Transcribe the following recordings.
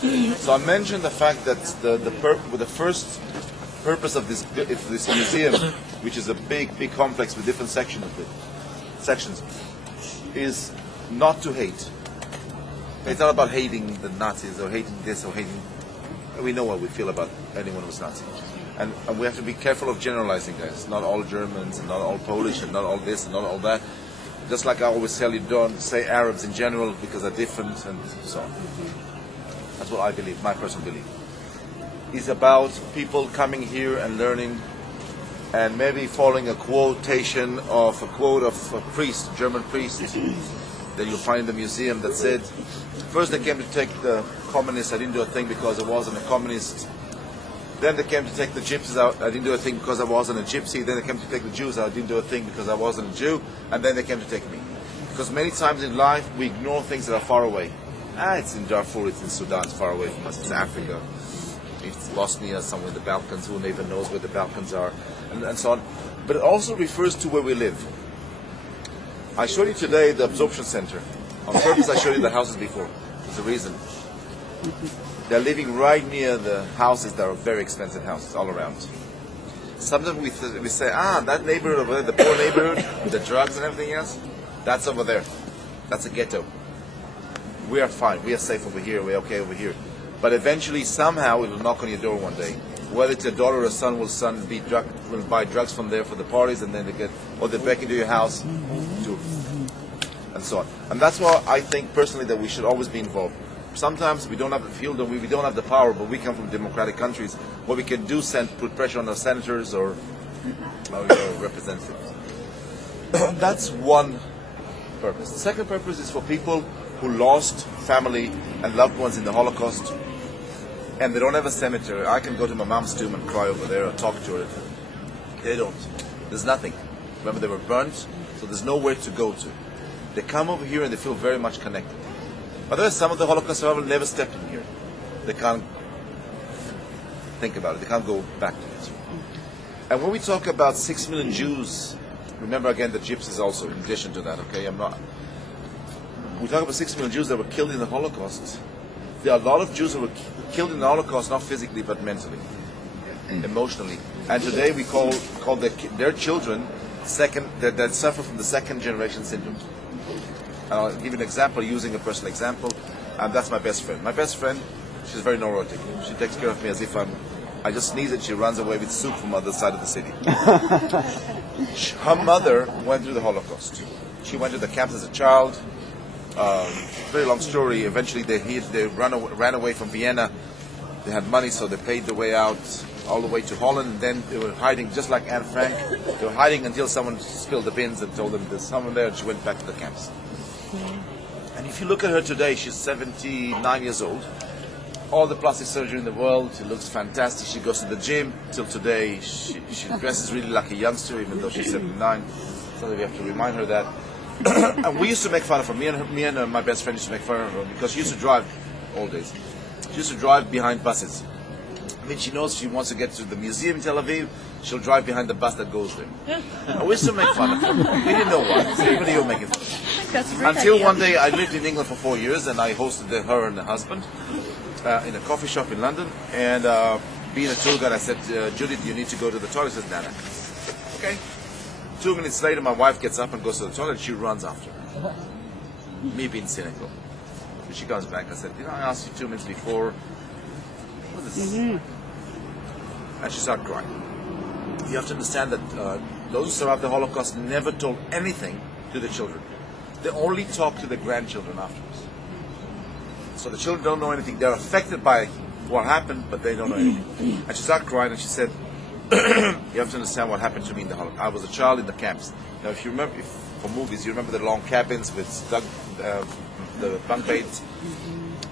So I mentioned the fact that the first purpose of this museum, which is a big complex with different sections, is not to hate. It's not about hating the Nazis or hating this or hating. We know what we feel about anyone who's Nazi, and we have to be careful of generalizing, guys. Not all Germans, and not all Polish, and not all this, and not all that. Just like I always tell you, don't say Arabs in general because they're different, and so on. That's what I believe, my personal belief. It's about people coming here and learning, and maybe following a quote of a priest, German priest, that you'll find in the museum that said, first they came to take the communists, I didn't do a thing because I wasn't a communist. Then they came to take the gypsies out, I didn't do a thing because I wasn't a gypsy. Then they came to take the Jews out, I didn't do a thing because I wasn't a Jew. And then they came to take me. Because many times in life we ignore things that are far away. It's in Darfur, it's in Sudan, it's far away from us, it's Africa. It's Bosnia, somewhere in the Balkans, who even knows where the Balkans are, and so on. But it also refers to where we live. I showed you today the absorption center. On purpose I showed you the houses before. There's a reason. They're living right near the houses that are very expensive houses all around. Sometimes we say, that neighborhood over there, the poor neighborhood, with the drugs and everything else, that's over there. That's a ghetto. We are fine. We are safe over here. We're okay over here. But eventually, somehow, it will knock on your door one day. Whether it's a daughter or a son will buy drugs from there for the parties, and then they break into your house, and so on. And that's why I think personally that we should always be involved. Sometimes we don't have the field, or we don't have the power, but we come from democratic countries. What we can do put pressure on our senators or representatives. That's one purpose. The second purpose is for people who lost family and loved ones in the Holocaust, and they don't have a cemetery. I can go to my mom's tomb and cry over there or talk to her. They don't. There's nothing. Remember, they were burnt, so there's nowhere to go to. They come over here and they feel very much connected. By the way, some of the Holocaust survivors never stepped in here. They can't think about it. They can't go back to it. And when we talk about 6 million Jews, remember again the gypsies also, in addition to that, okay? We talk about 6 million Jews that were killed in the Holocaust. There are a lot of Jews who were killed in the Holocaust, not physically, but mentally, emotionally. And today we call their children that suffer from the second generation syndrome. I'll give you an example, using a personal example, and that's my best friend. My best friend, she's very neurotic. She takes care of me as if I just sneeze and she runs away with soup from the other side of the city. Her mother went through the Holocaust. She went to the camps as a child. Very long story. Eventually they ran away from Vienna. They had money, so they paid the way out all the way to Holland, and then they were hiding, just like Anne Frank. They were hiding until someone spilled the bins and told them there's someone there, and she went back to the camps. And if you look at her today, she's 79 years old. All the plastic surgery in the world. She looks fantastic. She goes to the gym. Till today, she dresses really like a youngster, even though she's 79. So we have to remind her that. And we used to make fun of her. Me and my best friend used to make fun of her because she used to drive all days. She used to drive behind buses. I mean, she knows she wants to get to the museum in Tel Aviv. She'll drive behind the bus that goes there. And we used to make fun of her. We didn't know why. So everybody was making fun of her. That's a great Until idea. one day, I lived in England for 4 years, and I hosted her and her husband in a coffee shop in London. And being a tour guide, I said, Judith, you need to go to the toilet. She says, Nana. Okay. 2 minutes later, my wife gets up and goes to the toilet. She runs after her. Me being cynical. So she comes back. I said, I asked you 2 minutes before. What is this? And she started crying. You have to understand that those who survived the Holocaust never told anything to the children. They only talked to the grandchildren afterwards. So the children don't know anything. They're affected by what happened, but they don't know anything. And she started crying, and she said, you have to understand what happened to me in the Holocaust. I was a child in the camps. Now, if you remember, from movies, you remember the long cabins with the bunk beds,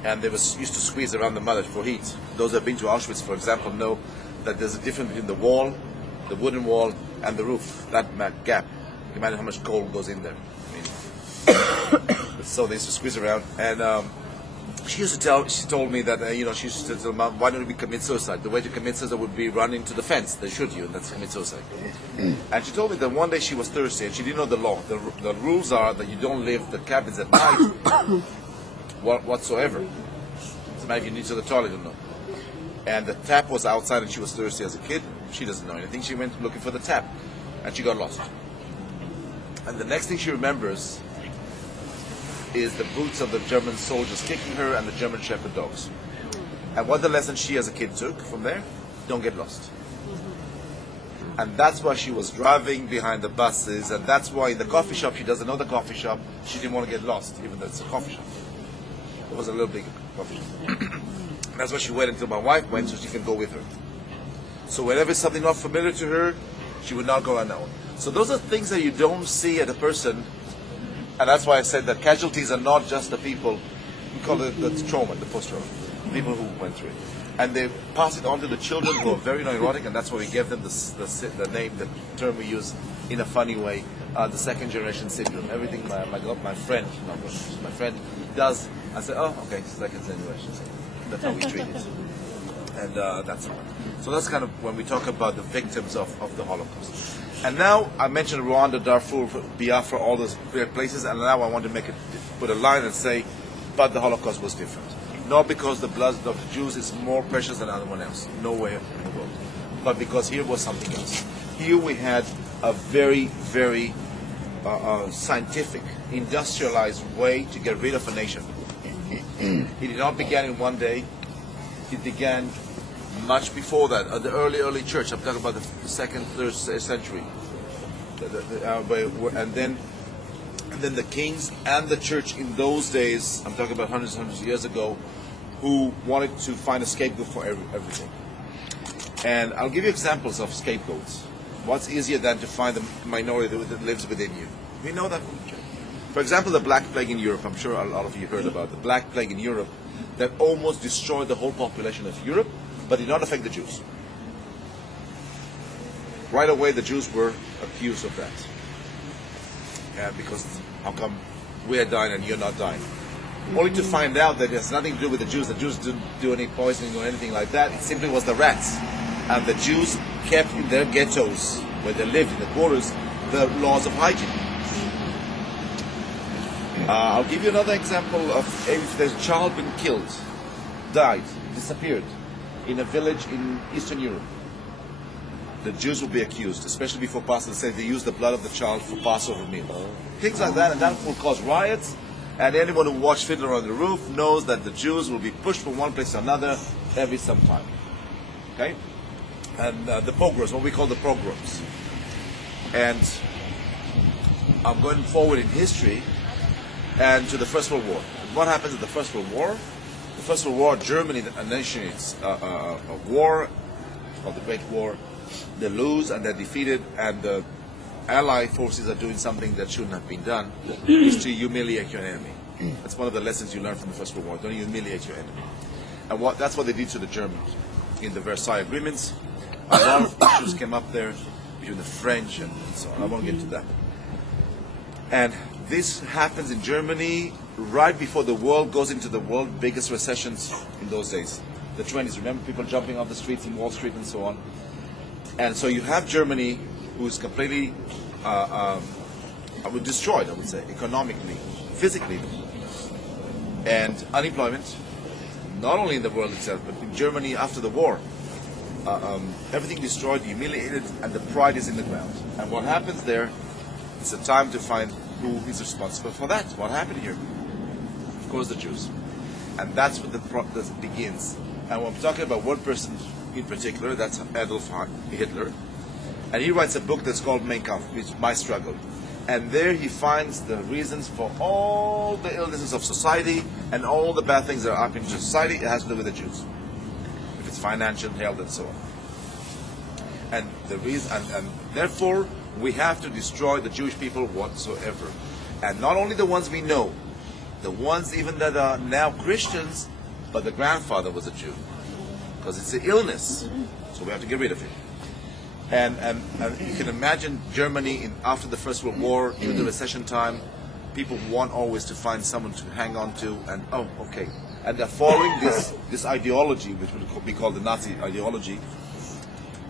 and they used to squeeze around the mother for heat. Those who have been to Auschwitz, for example, know that there's a difference between the wall, the wooden wall, and the roof. That gap. You can imagine how much cold goes in there. So they used to squeeze around, and she told me that she used to tell Mom, why don't we commit suicide? The way to commit suicide would be run into the fence. They shoot you, and that's commit suicide. And she told me that one day she was thirsty, and she didn't know the law. The rules are that you don't leave the cabins at night whatsoever. So matter if you need to go to the toilet or not. And the tap was outside and she was thirsty as a kid. She doesn't know anything. She went looking for the tap and she got lost. And the next thing she remembers is the boots of the German soldiers kicking her and the German shepherd dogs. And what the lesson she as a kid took from there, don't get lost. And that's why she was driving behind the buses, and that's why in the coffee shop, she doesn't know the coffee shop, she didn't want to get lost, even though it's a coffee shop. It was a little bigger coffee shop. That's why she waited until my wife went so she can go with her. So whenever it's something not familiar to her, she would not go unknown. So those are things that you don't see at a person, and that's why I said that casualties are not just the people, we call it the trauma, the post-trauma, people who went through it. And they pass it on to the children who are very neurotic, and that's why we gave them the name, the term we use in a funny way, the second generation syndrome. Everything my friend does, I say, oh, okay, second generation syndrome. That's how we treat it. And that's it. So that's kind of when we talk about the victims of the Holocaust. And now I mentioned Rwanda, Darfur, Biafra, all those weird places, and now I want to put a line and say, but the Holocaust was different. Not because the blood of the Jews is more precious than anyone else, nowhere in the world, but because here was something else. Here we had a very, very scientific, industrialized way to get rid of a nation. It did not begin in one day. It began much before that, at the early church. I'm talking about the second, third century. And then the kings and the church in those days, I'm talking about hundreds of years ago, who wanted to find a scapegoat for everything. And I'll give you examples of scapegoats. What's easier than to find the minority that lives within you? We know that from the church. For example, the Black Plague in Europe. I'm sure a lot of you heard about the Black Plague in Europe that almost destroyed the whole population of Europe, but did not affect the Jews. Right away, the Jews were accused of that. Yeah, because how come we're dying and you're not dying? Only to find out that it has nothing to do with the Jews. The Jews didn't do any poisoning or anything like that. It simply was the rats. And the Jews kept in their ghettos, where they lived in the quarters, the laws of hygiene. I'll give you another example of if there's a child been killed, died, disappeared, in a village in Eastern Europe. The Jews will be accused, especially before Passover, say they use the blood of the child for Passover meal. Things like that, and that will cause riots. And anyone who watched Fiddler on the Roof knows that the Jews will be pushed from one place to another every some time. Okay? And the pogroms, what we call the pogroms. And I'm going forward in history and to the First World War. What happens in the First World War? The First World War, Germany initiates a war called the Great War. They lose and they're defeated, and the Allied forces are doing something that shouldn't have been done, is to humiliate your enemy. That's one of the lessons you learn from the First World War. Don't humiliate your enemy. And that's what they did to the Germans in the Versailles Agreements. A lot of issues came up there between the French and so on. I won't get into that. And this happens in Germany right before the world goes into the world's biggest recessions in those days. The 20s. Remember people jumping off the streets in Wall Street and so on. And so you have Germany, who is completely destroyed, I would say, economically, physically, and unemployment, not only in the world itself, but in Germany after the war. Everything destroyed, humiliated, and the pride is in the ground. And what happens there, it's a time to find who is responsible for that. What happened here? Of course, the Jews. And that's what the process begins. And when I'm talking about one person in particular, that's Adolf Hitler. And he writes a book that's called Mein Kampf, which is My Struggle. And there he finds the reasons for all the illnesses of society and all the bad things that are happening to society. It has to do with the Jews. If it's financial, health, and so on. And the reason, and therefore, we have to destroy the Jewish people whatsoever. And not only the ones we know, the ones even that are now Christians, but the grandfather was a Jew. Because it's an illness. So we have to get rid of it. And you can imagine Germany after the First World War, during the recession time, people want always to find someone to hang on to, and okay. And they're following this ideology, which would be called the Nazi ideology,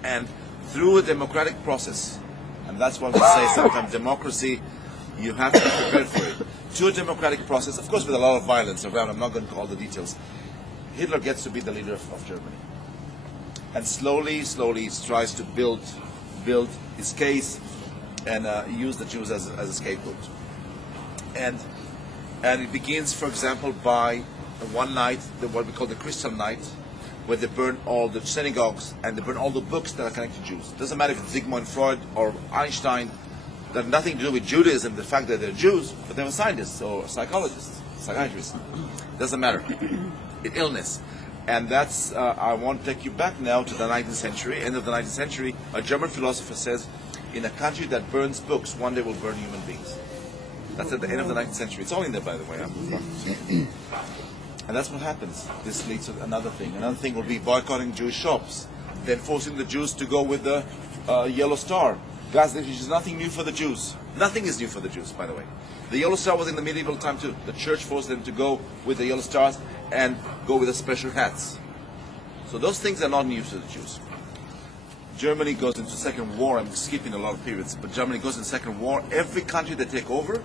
and through a democratic process. And that's why we say sometimes democracy, you have to be prepared for it. To a democratic process, of course with a lot of violence around, I'm not going to go all the details. Hitler gets to be the leader of Germany. And slowly he tries to build his case and use the Jews as a scapegoat. And it begins, for example, by one night, what we call the Crystal Night, where they burn all the synagogues and they burn all the books that are connected to Jews. It doesn't matter if it's Sigmund Freud or Einstein, that have nothing to do with Judaism, the fact that they're Jews, but they were scientists or psychologists, psychiatrists. It doesn't matter. It's illness. And that's, I want to take you back now to the 19th century. End of the 19th century, a German philosopher says, in a country that burns books, one day will burn human beings. That's at the end of the 19th century. It's all in there, by the way. And that's what happens. This leads to another thing. Another thing will be boycotting Jewish shops, then forcing the Jews to go with the yellow star. Guys, this is nothing new for the Jews. Nothing is new for the Jews, by the way. The yellow star was in the medieval time too. The church forced them to go with the yellow stars and go with the special hats. So those things are not new to the Jews. Germany goes into Second War. I'm skipping a lot of periods, but Germany goes into Second War. Every country they take over,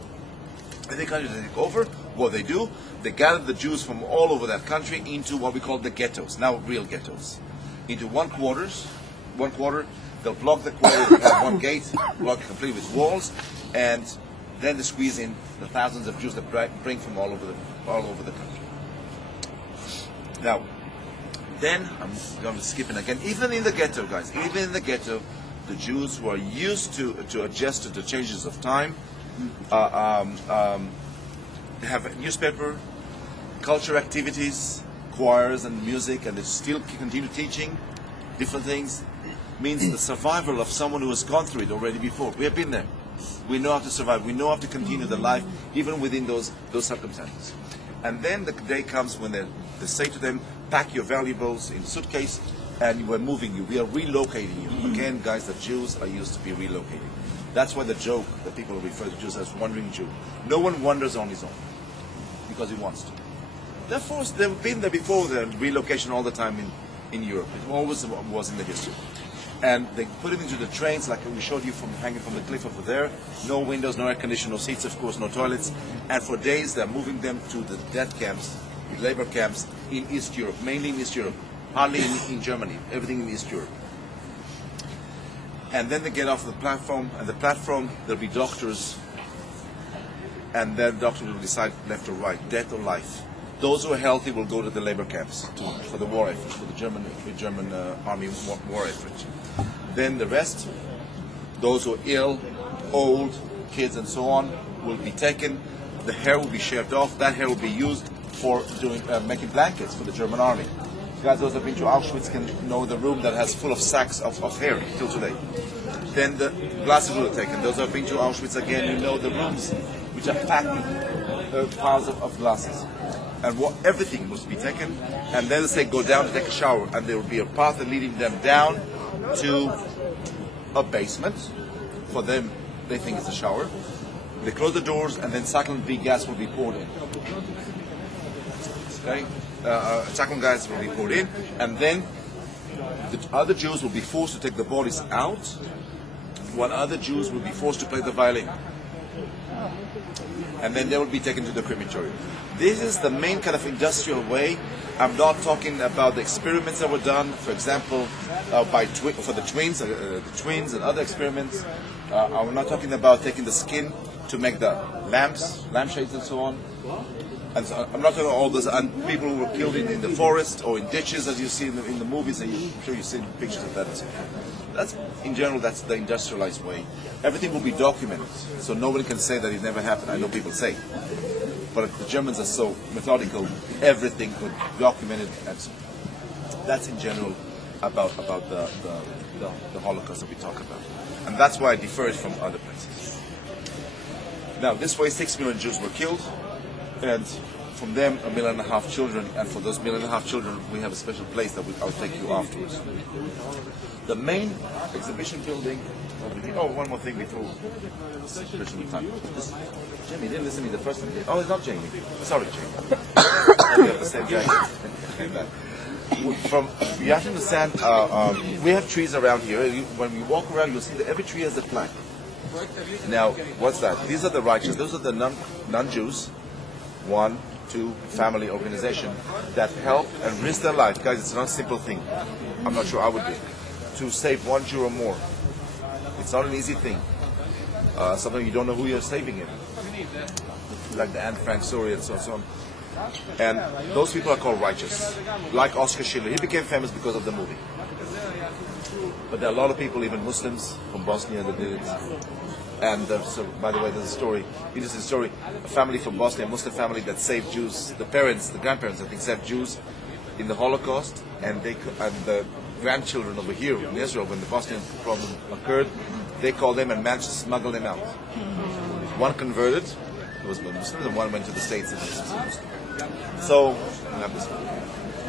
what they do, they gather the Jews from all over that country into what we call the ghettos, now real ghettos, into one quarter. They'll block the quarter, have one gate, block it completely with walls, and then they squeeze in the thousands of Jews that bring from all over the country. Now, then I'm going to skip it again. Even in the ghetto, guys, even in the ghetto, the Jews who are used to adjust to the changes of time, they have a newspaper, culture activities, choirs and music, and they still continue teaching different things. Means the survival of someone who has gone through it already before. We have been there. We know how to survive. We know how to continue the life even within those circumstances. And then the day comes when they say to them, pack your valuables in a suitcase and we're moving you. We are relocating you. Again, guys, the Jews are used to be relocated. That's why the joke that people refer to Jews as wandering Jew. No one wanders on his own because he wants to. Therefore, they've been there before the relocation all the time in Europe. It always was in the history. And they put him into the trains, like we showed you hanging from the cliff over there. No windows, no air conditioning, no seats, of course, no toilets. And for days, they're moving them to the death camps, the labor camps in East Europe, mainly in East Europe, hardly in Germany, everything in East Europe. And then they get off the platform, and the platform, there'll be doctors, and then doctors will decide left or right, death or life. Those who are healthy will go to the labor camps for the war effort, for the German army war effort. Then the rest, those who are ill, old, kids and so on, will be taken. The hair will be shaved off. That hair will be used for making blankets for the German army. Guys, those who have been to Auschwitz can know the room that has full of sacks of hair till today. Then the glasses will be taken. Those who have been to Auschwitz again, you know the rooms which are packed with piles of glasses. And everything must be taken. And then they go down to take a shower, and there will be a path leading them down to a basement. For them, they think it's a shower. They close the doors, and then cyclone B gas will be poured in. Okay, cyclone gas will be poured in, and then the other Jews will be forced to take the bodies out, while other Jews will be forced to play the violin. And then they will be taken to the crematorium. This is the main kind of industrial way. I'm not talking about the experiments that were done, for example, for the twins and other experiments. I'm not talking about taking the skin to make the lampshades and so on. And so I'm not talking about all those people who were killed in the forest or in ditches, as you see in the movies, and I'm sure you've seen pictures of that. That's in general, that's the industrialized way. Everything will be documented, so nobody can say that it never happened. I know people say, but the Germans are so methodical. Everything was documented, and so that's in general about the Holocaust that we talk about, and that's why I differ it from other places. Now, this way, 6 million Jews were killed, and from them, 1.5 million children, and for those 1.5 million children, we have a special place that I'll take you afterwards. The main exhibition building. Oh, one more thing before exhibition time. Jamie didn't listen to me the first time. Oh, it's not Jamie. Sorry, Jamie. We have the same guy. You have to understand, we have trees around here. When we walk around, you'll see that every tree has a plaque. Now, what's that? These are the righteous. Those are the non-Jews. 1, to family organization that help and risk their life. Guys, it's not a simple thing. I'm not sure I would do. To save 1 Jew or more. It's not an easy thing. Sometimes you don't know who you're saving in. Like the Anne Frank story and so on. And those people are called righteous. Like Oscar Schindler. He became famous because of the movie. But there are a lot of people, even Muslims from Bosnia, that did it. And so, by the way, there's a story, interesting story, a family from Bosnia, a Muslim family that saved Jews, the grandparents, I think, saved Jews in the Holocaust, and the grandchildren over here in Israel, when the Bosnian problem occurred, they called them and managed to smuggle them out. One converted, it was Muslim, and one went to the States and was Muslim.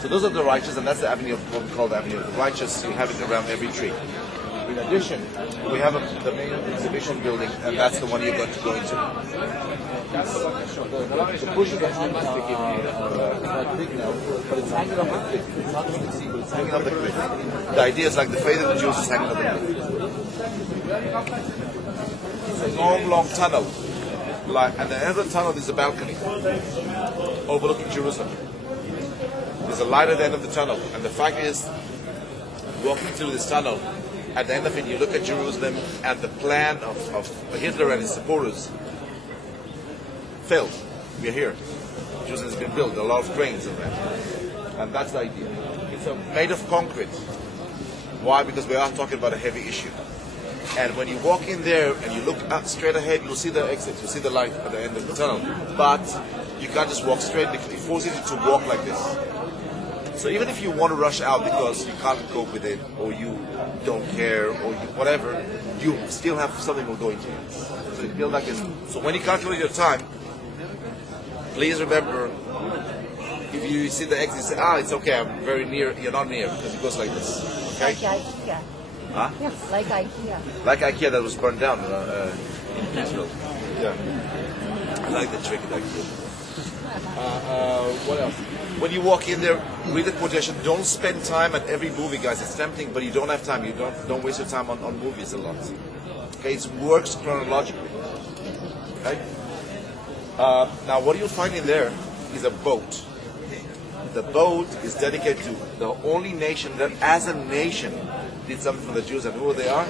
So those are the righteous, and that's the avenue of what we call the avenue of the righteous. You have it around every tree. In addition, we have the main exhibition building, and that's the one you're going to go into. The bushes are quite big now, but it's hanging up the cliff. It's not just the sea, but it's hanging up the cliff. The idea is like the fate of the Jews is hanging up the cliff. It's a long, long tunnel. And the end of the tunnel is a balcony overlooking Jerusalem. There's a light at the end of the tunnel, and the fact is, walking through this tunnel, at the end of it, you look at Jerusalem, and the plan of Hitler and his supporters failed. We are here. Jerusalem has been built. There are a lot of cranes around. And that's the idea. It's made of concrete. Why? Because we are talking about a heavy issue. And when you walk in there and you look up straight ahead, you'll see the exit. You'll see the light at the end of the tunnel. But you can't just walk straight. It forces you to walk like this. So even if you want to rush out because you can't cope with it, or you don't care, or whatever, you still have something will go into you. So you feel like this. So when you calculate your time, please remember, if you see the exit, say, it's okay, I'm very near. You're not near, because it goes like this. Okay? Like IKEA. Huh? Yes, like IKEA. Like IKEA that was burned down in Israel. Yeah. I like the trick at IKEA. What else? When you walk in there, read the quotation. Don't spend time at every movie, guys. It's tempting, but you don't have time. You don't waste your time on movies a lot. Okay, it works chronologically. Okay. Now, what you'll find in there is a boat. The boat is dedicated to the only nation that, as a nation, did something for the Jews. And who they are?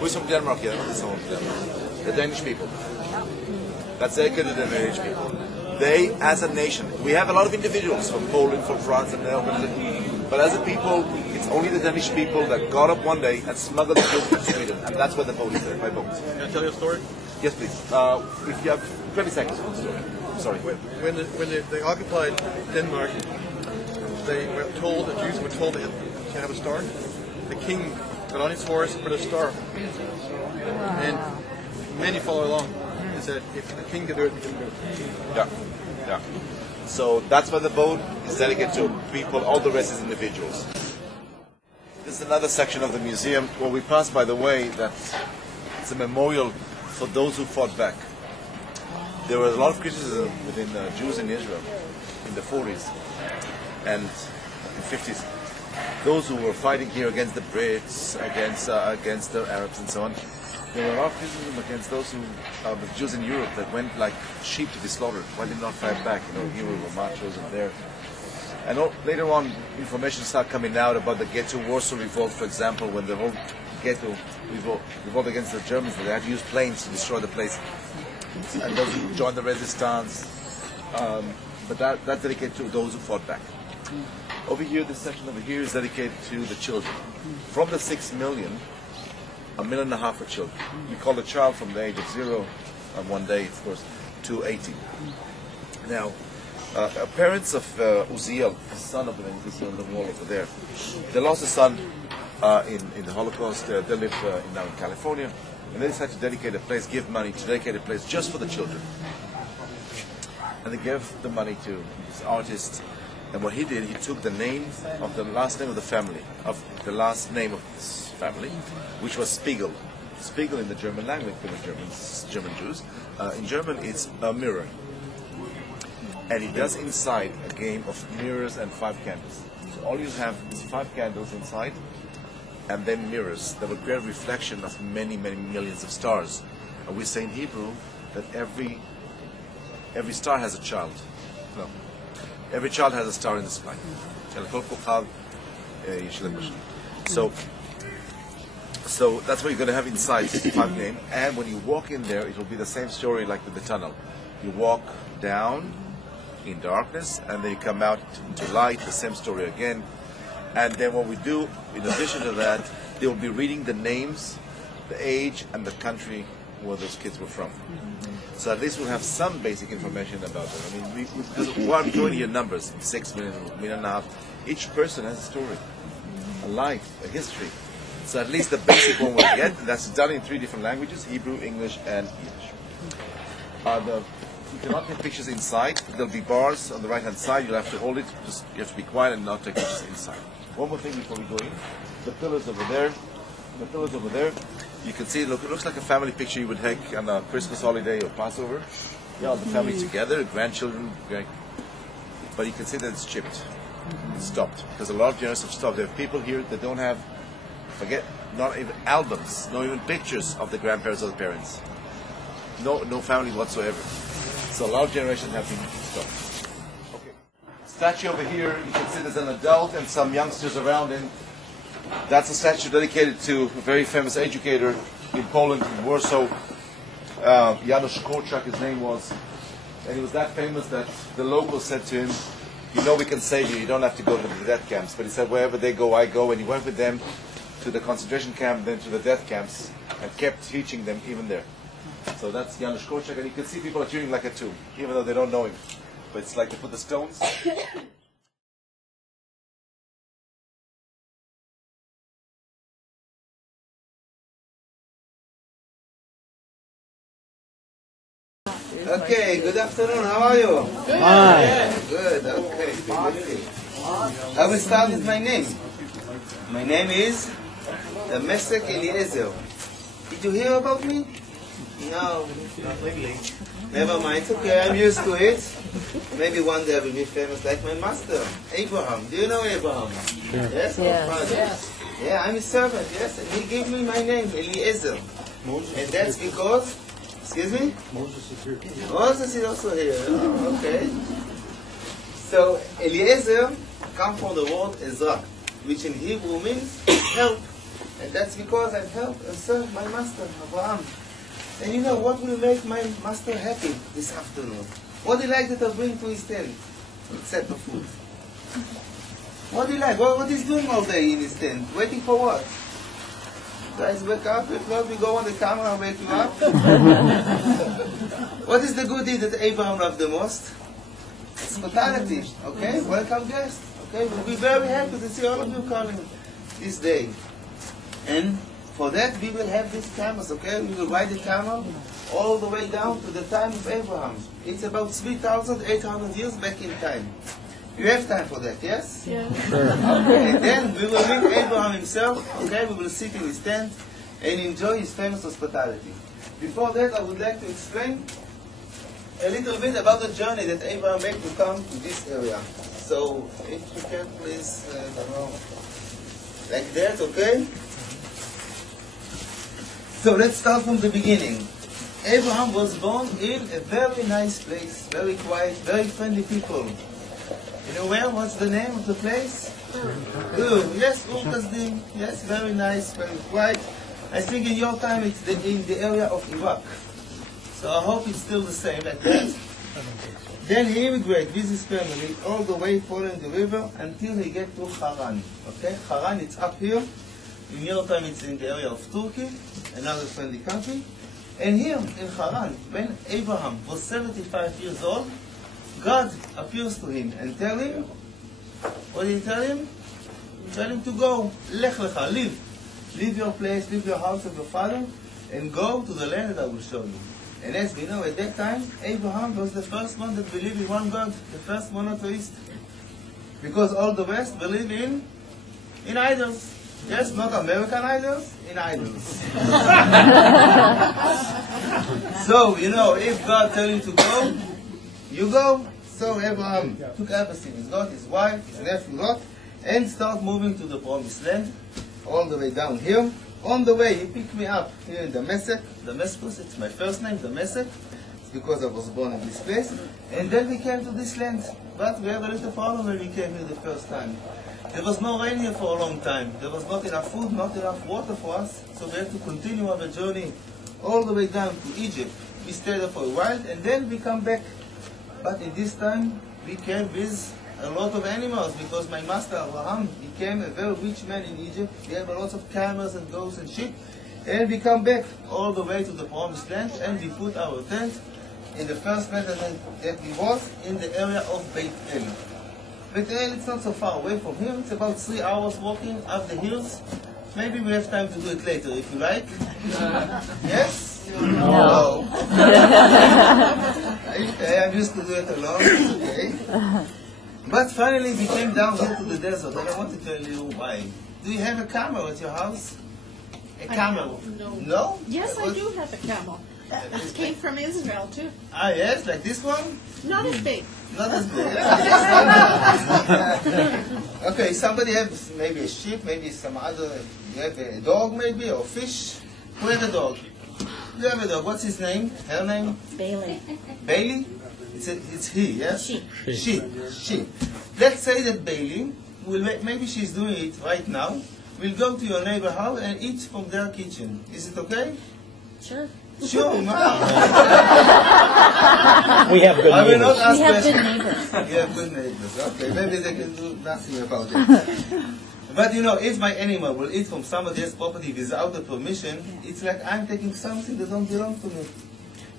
Who's from Denmark here? The Danish people. That's dedicated to the Danish people. They, as a nation, we have a lot of individuals from Poland, from France, and but as a people, it's only the Danish people that got up one day and smuggled the Jews to Sweden, and that's where the boat is there, by boat. Can I tell you a story? Yes, please. If you have 20 seconds. Sorry. When they occupied Denmark, they were told, the Jews were told to have a star. The king got on his horse, put a star, and many follow along. He said, if the king can do it, he can do it. Yeah. So that's why the boat is dedicated to people, all the rest is individuals. This is another section of the museum where we pass, by the way, that it's a memorial for those who fought back. There was a lot of criticism within Jews in Israel in the 40s and in the 50s. Those who were fighting here against the Brits, against the Arabs and so on. There were a lot of criticism against those who, the Jews in Europe that went like sheep to be slaughtered. Why did not fight back? Here we were machos and there. And later on, information started coming out about the Ghetto Warsaw Revolt, for example, when the whole ghetto revolt against the Germans, they had to use planes to destroy the place. And those who joined the resistance. But that's dedicated to those who fought back. Over here, this section over here is dedicated to the children. From the 6 million, 1.5 million are children. We call a child from the age of 0, one day, of course, to 18. Now, parents of Uziel, the son of the man, on the wall over there, they lost a son in the Holocaust. They live now in California, and they decided to dedicate a place, give money to dedicate a place just for the children. And they gave the money to this artist. And what he did, he took the name of the last name of the family, of the last name of this family, which was Spiegel. Spiegel in the German language for the German Jews. In German, it's a mirror. And he does inside a game of mirrors and 5 candles. So all you have is 5 candles inside, and then mirrors that will create a reflection of many, many millions of stars. And we say in Hebrew that every star has a child. No. Every child has a star in the sky. So that's what you're going to have inside, 65 name. And when you walk in there, it will be the same story like with the tunnel. You walk down in darkness, and then you come out into light, the same story again. And then what we do, in addition to that, they will be reading the names, the age, and the country where those kids were from. So at least we'll have some basic information about them. I mean, because we're joining here numbers, 6 million, 1.5 million. Each person has a story, a life, a history. So at least the basic one we'll get. That's done in 3 different languages, Hebrew, English, and Yiddish. You cannot take pictures inside. There'll be bars on the right-hand side. You'll have to hold it. Just you have to be quiet and not take pictures inside. One more thing before we go in. The pillars over there. The pillars over there. You can see it looks like a family picture you would take on a Christmas holiday or Passover. Yeah, the family together, grandchildren. But you can see that it's chipped. It's stopped. Because a lot of generations have stopped. There are people here that don't have, not even albums, not even pictures of the grandparents or the parents. No family whatsoever. So a lot of generations have been stopped. Okay. Statue over here, you can see there's an adult and some youngsters around him. That's a statue dedicated to a very famous educator in Poland, in Warsaw. Janusz Korczak, his name was. And he was that famous that the locals said to him, you know we can save you, you don't have to go to the death camps. But he said, wherever they go, I go. And he went with them to the concentration camp, then to the death camps, and kept teaching them even there. So that's Janusz Korczak, and you can see people are cheering like a too, even though they don't know him. But it's like they put the stones. Okay, good afternoon, how are you? Good. Hi. Good, okay, good. I will start with my name. My name is Mesek Eliezer. Did you hear about me? No, not really. Never mind, it's okay, I'm used to it. Maybe one day I will be famous like my master, Abraham. Do you know Abraham? Yeah. Yes? Yes. Yeah, I'm his servant, yes, and he gave me my name, Eliezer. And that's because, excuse me? Moses is here. Moses is also here, oh, okay. So, Eliezer comes from the word Ezra, which in Hebrew means help. And that's because I help and serve my master, Abraham. And you know what will make my master happy this afternoon? What do you like that I bring to his tent? Except the food. What do you like? What is doing all day in his tent? Waiting for what? Guys, wake up. If not, we go on the camera and wake you up. What is the good deed that Abraham loved the most? Hospitality. Okay? Welcome guests. Okay? We'll be very happy to see all of you coming this day. And for that, we will have this camels, okay? We will ride the camel all the way down to the time of Abraham. It's about 3,800 years back in time. You have time for that, yes? Yeah. Sure. Okay, and then we will meet Abraham himself, okay? We will sit in his tent and enjoy his famous hospitality. Before that, I would like to explain a little bit about the journey that Abraham made to come to this area. So, if you can please, like that, okay? So let's start from the beginning. Abraham was born in a very nice place, very quiet, very friendly people. You know where? What's the name of the place? Yes, Kasdim. Yes, very nice, very quiet. I think in your time it's in the area of Iraq. So I hope it's still the same like that. Then he immigrated with his family all the way following the river until he get to Haran. Okay, Haran, it's up here. In your time it's in the area of Turkey, another friendly country. And here in Haran, when Abraham was 75 years old, God appears to him and tell him, what did he tell him? Tell him to go, lech lecha, leave. Leave your place, leave your house of your father, and go to the land that I will show you. And as we know, at that time, Abraham was the first one that believed in one God, the first monotheist. Because all the rest believe in idols. Yes, not American idols, in idols. So, you know, if God tells you to go, you go. So Abraham took everything. He's got his wife, his nephew Lot, and start moving to the promised land, all the way down here. On the way, he picked me up here in Damascus. It's my first name, Damascus. It's because I was born in this place. And then we came to this land. But we had a little problem when we came here the first time. There was no rain here for a long time. There was not enough food, not enough water for us. So we had to continue our journey all the way down to Egypt. We stayed there for a while and then we come back. But in this time we came with a lot of animals because my master Abraham became a very rich man in Egypt. We have a lot of camels and goats and sheep. And we come back all the way to the promised land and we put our tent in the first land that we was in the area of Beit El. Beit El, it's not so far away from here. It's about 3 hours walking up the hills. Maybe we have time to do it later if you like. Yes? No. Okay, I'm used to do it alone. Okay. But finally we came down here to the desert and I want to tell you why. Do you have a camel at your house? A camel? No. Yes, I do have a camel. That came from Israel too. Ah, yes, like this one? Not as big. Not as big. Okay, somebody has maybe a sheep, maybe some other, you have a dog maybe, or fish. Who has a dog? You have a dog. What's his name? Her name? Bailey. Bailey? It's he, yes? She. She. Let's say that Bailey, maybe she's doing it right now, will go to your neighbor house and eat from their kitchen. Is it okay? Sure. Sure, We have good I will not neighbors. ask We have good questions. neighbors. You have good neighbors. Okay, maybe they can do nothing about it. But you know, if my animal will eat from somebody else's property without the permission, it's like I'm taking something that don't belong to me.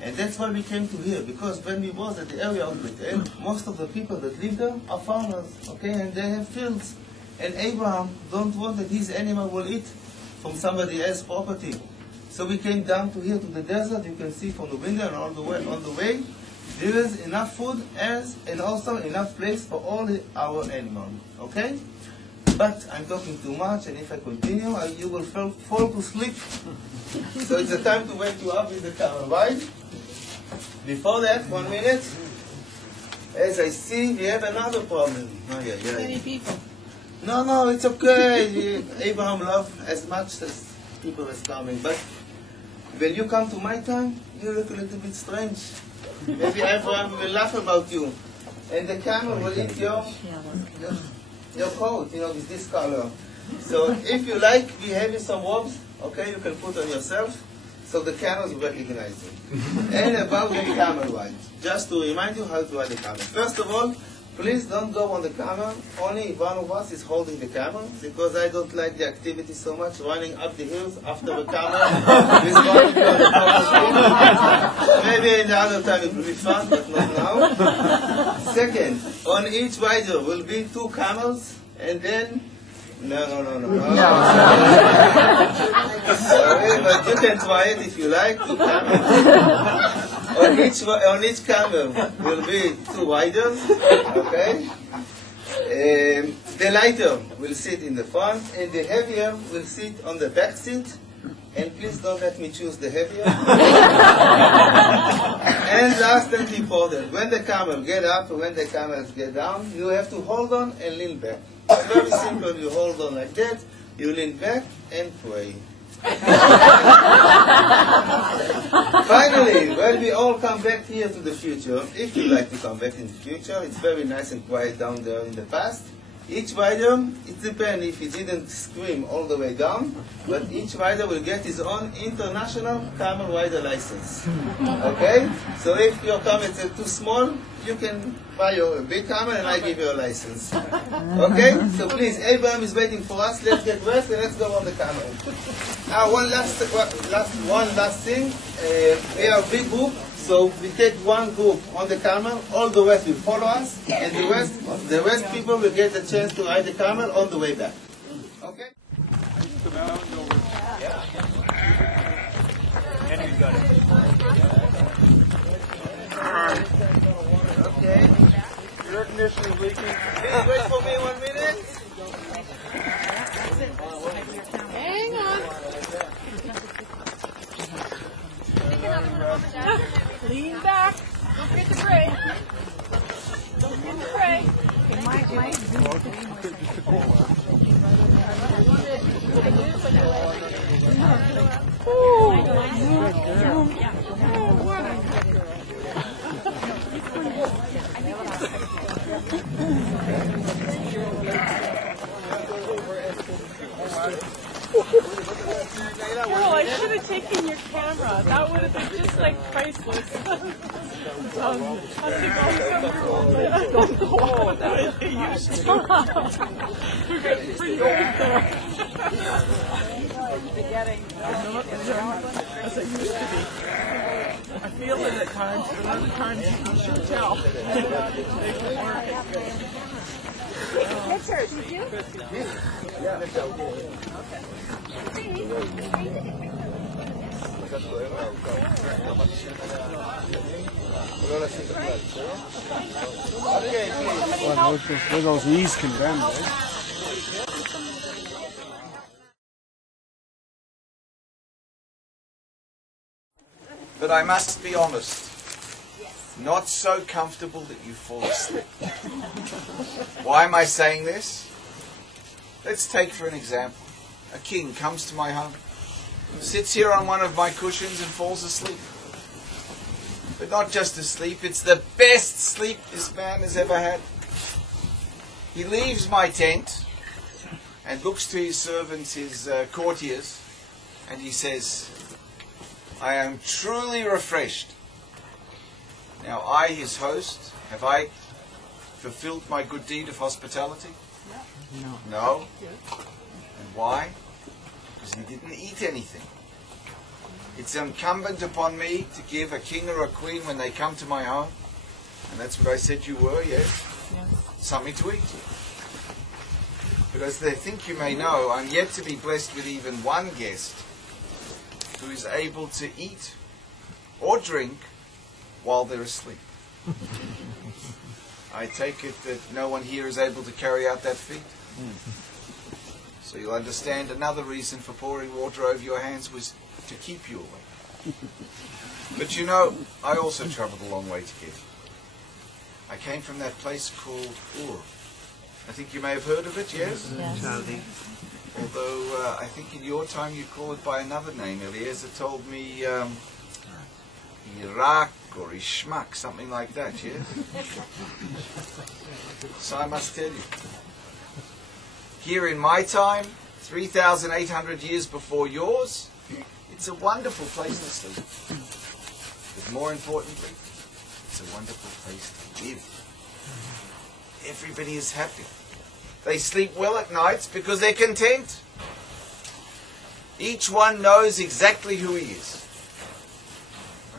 And that's why we came to here, because when we was at the area of Bethel, most of the people that live there are farmers, okay, and they have fields. And Abraham don't want that his animal will eat from somebody else's property. So we came down to here to the desert. You can see from the window and all the way on the way, there is enough food and also enough place for all our animals. Okay? But I'm talking too much, and if I continue, you will fall to sleep. So it's the time to wake you up with the camera, right? Before that, 1 minute. As I see, we have another problem. Oh, yeah. Many people. No, it's okay. Abraham loved as much as people is coming. But when you come to my time, you look a little bit strange. Maybe Abraham will laugh about you. And the camel will eat your coat, with this color. So if you like, we have you some robes, okay, you can put on yourself, so the camels will recognize you. And about the camel ride, just to remind you how to ride the camel. First of all, please don't go on the camel, only if one of us is holding the camel, because I don't like the activity so much, running up the hills after the camel. With one of you on the camel. Maybe in the other time it will be fun, but not now. Second, on each rider will be 2 camels, and then no. Sorry, but you can try it if you like. 2 camels. On each camel will be 2 riders. Okay. The lighter will sit in the front, and the heavier will sit on the back seat. And please don't let me choose the heavier. And last and important, when the camel get up and when the camels get down, you have to hold on and lean back. It's very simple. You hold on like that, you lean back and pray. Finally, when we all come back here to the future, if you like to come back in the future, it's very nice and quiet down there in the past. Each rider, it depends if he didn't scream all the way down, but each rider will get his own international camel rider license. Okay? So if your camel is too small, you can buy your big camel and I give you a license. Okay? So please, Abraham is waiting for us. Let's get dressed and let's go on the camel. One last thing. We are a big group. So we take one group on the camel, all the rest will follow us, and the rest people will get the chance to ride the camel on the way back. Okay? Okay. Your air conditioning is leaking. Please wait for me 1 minute. Hang on. Lean back. Don't forget to pray. Don't forget to pray. Carol, I should have taken your camera. That would have been just like priceless. Don't go on. We're getting pretty old there. As I used to be. I feel it at times, but other times you should tell. Pictures, did you? Where those knees can bend, right? But I must be honest, not so comfortable that you fall asleep. Why am I saying this? Let's take for an example. A king comes to my home, sits here on one of my cushions and falls asleep. But not just asleep, it's the best sleep this man has ever had. He leaves my tent and looks to his servants, his courtiers, and he says, I am truly refreshed. Now I, his host, have I fulfilled my good deed of hospitality? No. And why? Because he didn't eat anything. It's incumbent upon me to give a king or a queen when they come to my home, and that's what I said you were, yes? Something to eat. But as they think you may know, I'm yet to be blessed with even one guest who is able to eat or drink while they're asleep. I take it that no one here is able to carry out that feat. So you'll understand another reason for pouring water over your hands was to keep you awake. But you know, I also traveled a long way to get here. I came from that place called Ur. I think you may have heard of it, yes? Yes. Although I think in your time you call it by another name. Eliezer told me Iraq or Ishmak, something like that, yes? So I must tell you, here in my time, 3,800 years before yours, it's a wonderful place to sleep. But more importantly, it's a wonderful place to live. Everybody is happy. They sleep well at nights because they're content. Each one knows exactly who he is.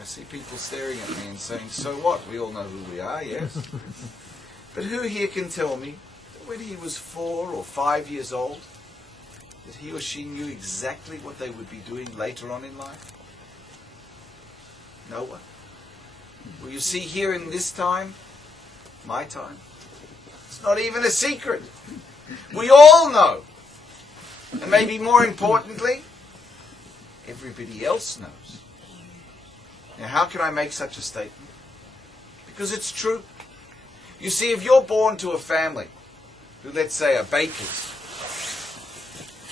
I see people staring at me and saying, so what? We all know who we are, yes? But who here can tell me that when he was 4 or 5 years old, that he or she knew exactly what they would be doing later on in life? No one. Well, you see, here in this time, my time, it's not even a secret. We all know. And maybe more importantly, everybody else knows. Now, how can I make such a statement? Because it's true. You see, if you're born to a family who, let's say, are bakers,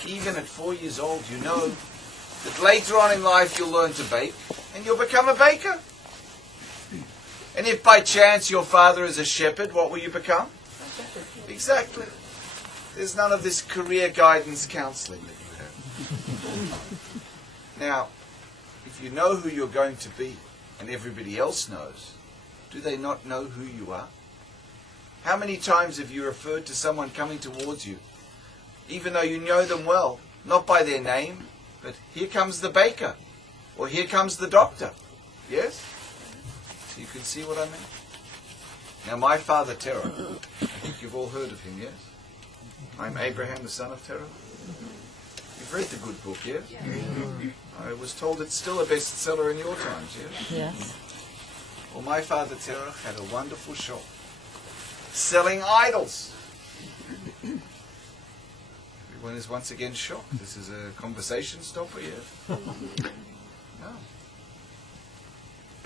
even at 4 years old, you know that later on in life you'll learn to bake and you'll become a baker. And if by chance your father is a shepherd, what will you become? Exactly. There's none of this career guidance counseling that you have. Now, if you know who you're going to be and everybody else knows, do they not know who you are? How many times have you referred to someone coming towards you, even though you know them well, not by their name, but here comes the baker, or here comes the doctor, yes? So you can see what I mean? Now my father Terah, I think you've all heard of him, yes? I'm Abraham, the son of Terah. You've read the good book, yes? I was told it's still a bestseller in your times, yes? Yes. Well, my father Terah had a wonderful shop selling idols. Everyone is once again shocked. This is a conversation stopper, yes? No.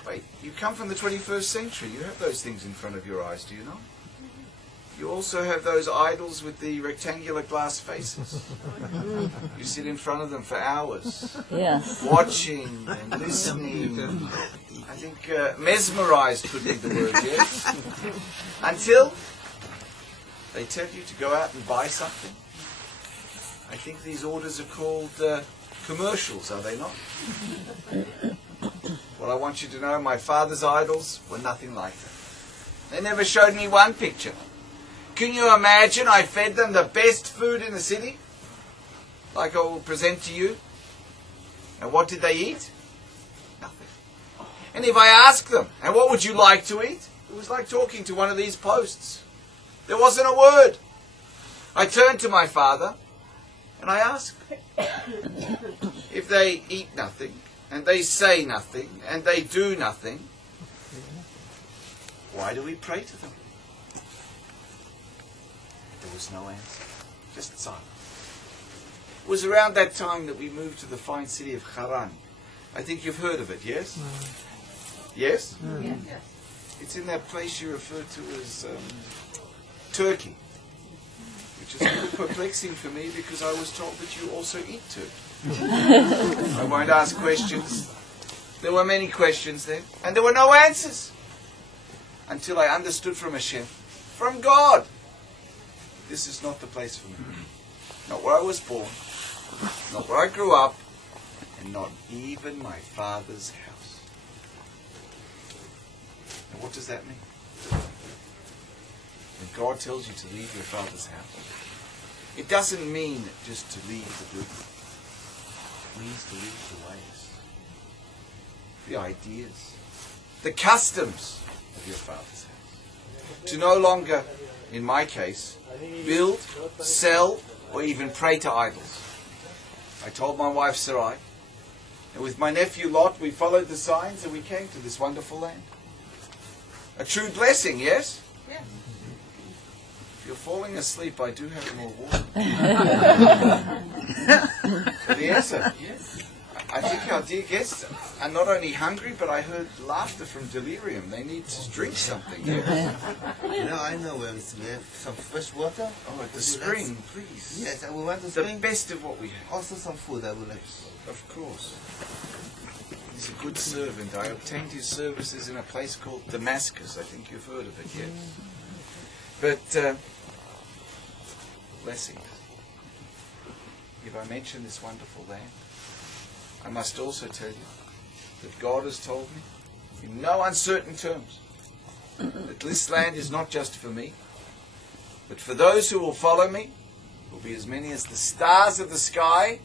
Wait, you come from the 21st century. You have those things in front of your eyes, do you not? You also have those idols with the rectangular glass faces. You sit in front of them for hours, Yes. watching and listening. I think mesmerized could be the word, yes? Until they tell you to go out and buy something. I think these orders are called commercials, are they not? Well, I want you to know my father's idols were nothing like that. They never showed me one picture. Can you imagine I fed them the best food in the city? Like I will present to you. And what did they eat? Nothing. And if I asked them, and what would you like to eat? It was like talking to one of these posts. There wasn't a word. I turned to my father and I asked, if they eat nothing, and they say nothing, and they do nothing, why do we pray to them? There was no answer. Just silence. It was around that time that we moved to the fine city of Haran. I think you've heard of it, yes? Yes? Yes. It's in that place you refer to as Turkey, which is a little perplexing for me because I was told that you also eat turkey. I won't ask questions. There were many questions then, and there were no answers until I understood from Hashem, from God, this is not the place for me. Not where I was born, not where I grew up, and not even my father's house. And what does that mean? When God tells you to leave your father's house, it doesn't mean just to leave the building. It means to leave the ways, the ideas, the customs of your father's house. To no longer, in my case, build, sell, or even pray to idols. I told my wife Sarai, and with my nephew Lot, we followed the signs and we came to this wonderful land. A true blessing, yes? Yes. If you're falling asleep, I do have more water. So the answer, yes. I think our dear guests are not only hungry, but I heard laughter from delirium. They need to drink something. Yes. You know, I know where it's. We have some fresh water. Oh, at the spring, please. Yes, I will want to The spring. best of what we have. Also some food I would like. Of course. He's a good servant. I obtained his services in a place called Damascus. I think you've heard of it, yes. But, blessings. If I mention this wonderful land, I must also tell you that God has told me, in no uncertain terms, that this land is not just for me, but for those who will follow me, will be as many as the stars of the sky